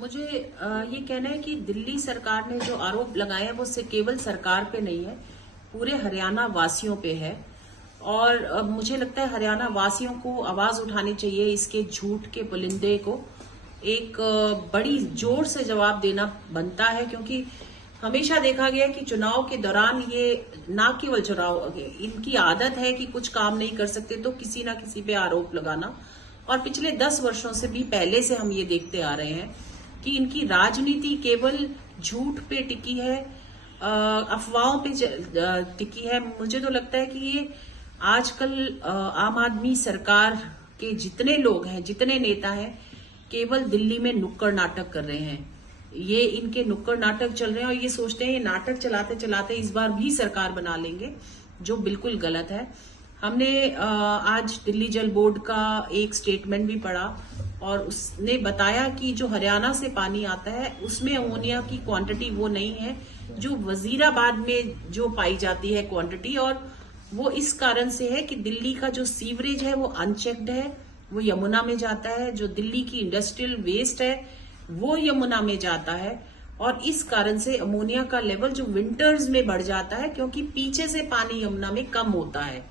मुझे ये कहना है कि दिल्ली सरकार ने जो आरोप लगाए हैं वो केवल सरकार पे नहीं है, पूरे हरियाणा वासियों पे है। और मुझे लगता है हरियाणा वासियों को आवाज उठानी चाहिए, इसके झूठ के पुलिंदे को एक बड़ी जोर से जवाब देना बनता है। क्योंकि हमेशा देखा गया कि चुनाव के दौरान ये ना केवल चुनाव, इनकी आदत है कि कुछ काम नहीं कर सकते तो किसी ना किसी पे आरोप लगाना। और पिछले 10 वर्षों से भी पहले से हम ये देखते आ रहे हैं कि इनकी राजनीति केवल झूठ पे टिकी है, अफवाहों पे टिकी है। मुझे तो लगता है कि ये आजकल आम आदमी सरकार के जितने लोग हैं, जितने नेता हैं, केवल दिल्ली में नुक्कड़ नाटक कर रहे हैं। ये इनके नुक्कड़ नाटक चल रहे हैं और ये सोचते हैं ये नाटक चलाते चलाते इस बार भी सरकार बना लेंगे, जो बिल्कुल गलत है। हमने आज दिल्ली जल बोर्ड का एक स्टेटमेंट भी पढ़ा और उसने बताया कि जो हरियाणा से पानी आता है उसमें अमोनिया की क्वांटिटी वो नहीं है जो वजीराबाद में जो पाई जाती है क्वांटिटी। और वो इस कारण से है कि दिल्ली का जो सीवरेज है वो अनचेक्ड है, वो यमुना में जाता है। जो दिल्ली की इंडस्ट्रियल वेस्ट है वो यमुना में जाता है और इस कारण से अमोनिया का लेवल जो विंटर्स में बढ़ जाता है, क्योंकि पीछे से पानी यमुना में कम होता है।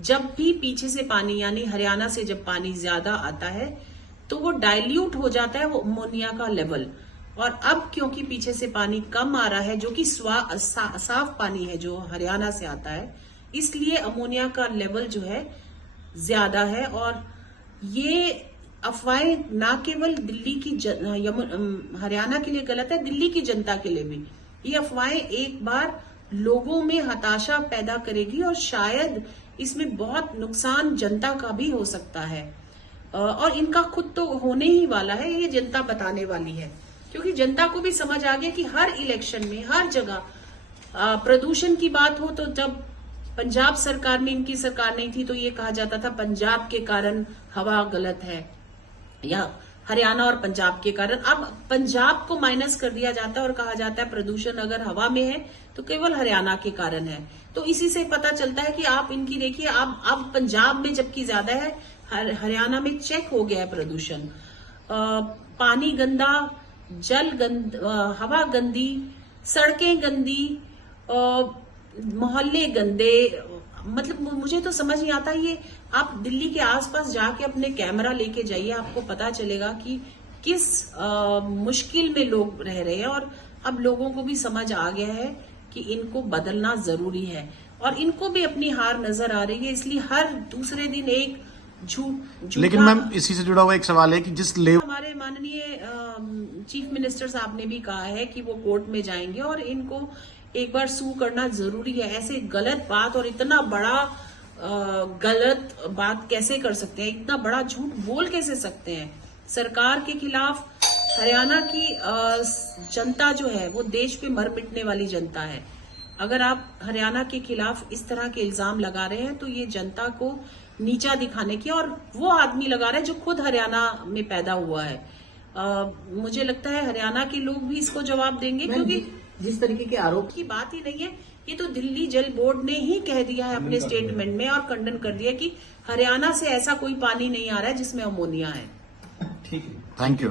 जब भी पीछे से पानी यानी हरियाणा से जब पानी ज्यादा आता है तो वो डाइल्यूट हो जाता है वो अमोनिया का लेवल। और अब क्योंकि पीछे से पानी कम आ रहा है, जो कि साफ पानी है जो हरियाणा से आता है, इसलिए अमोनिया का लेवल जो है ज्यादा है। और ये अफवाहें ना केवल दिल्ली की हरियाणा के लिए गलत है, दिल्ली की जनता के लिए भी ये अफवाहें एक बार लोगों में हताशा पैदा करेगी और शायद इसमें बहुत नुकसान जनता का भी हो सकता है। और इनका खुद तो होने ही वाला है, ये जनता बताने वाली है। क्योंकि जनता को भी समझ आ गया कि हर इलेक्शन में हर जगह प्रदूषण की बात हो तो जब पंजाब सरकार में इनकी सरकार नहीं थी तो ये कहा जाता था पंजाब के कारण हवा गलत है, या हरियाणा और पंजाब के कारण। अब पंजाब को माइनस कर दिया जाता है और कहा जाता है प्रदूषण अगर हवा में है तो केवल हरियाणा के कारण है। तो इसी से पता चलता है कि आप इनकी देखिए, अब पंजाब में जबकि ज्यादा है, हरियाणा में चेक हो गया है प्रदूषण। पानी गंदा, जल हवा गंदी, सड़कें गंदी, मोहल्ले गंदे। मतलब मुझे तो समझ नहीं आता। ये आप दिल्ली के आसपास जाके अपने कैमरा लेके जाइए, आपको पता चलेगा कि किस मुश्किल में लोग रह रहे हैं। और अब लोगों को भी समझ आ गया है कि इनको बदलना जरूरी है और इनको भी अपनी हार नजर आ रही है, इसलिए हर दूसरे दिन एक झूठ। लेकिन मैम इसी से जुड़ा हुआ एक सवाल है कि जिस हमारे माननीय चीफ मिनिस्टर साहब ने भी कहा है कि वो कोर्ट में जाएंगे और इनको एक बार सू करना जरूरी है। ऐसे गलत बात और इतना बड़ा गलत बात कैसे कर सकते हैं, इतना बड़ा झूठ बोल कैसे सकते हैं सरकार के खिलाफ। हरियाणा की जनता जो है वो देश पे मर मिटने वाली जनता है। अगर आप हरियाणा के खिलाफ इस तरह के इल्जाम लगा रहे हैं तो ये जनता को नीचा दिखाने की, और वो आदमी लगा रहा है जो खुद हरियाणा में पैदा हुआ है। मुझे लगता है हरियाणा के लोग भी इसको जवाब देंगे, क्योंकि जिस तरीके के आरोप की बात ही नहीं है। ये तो दिल्ली जल बोर्ड ने ही कह दिया है अपने स्टेटमेंट में और खंडन कर दिया कि हरियाणा से ऐसा कोई पानी नहीं आ रहा है जिसमें अमोनिया है। ठीक है, थैंक यू।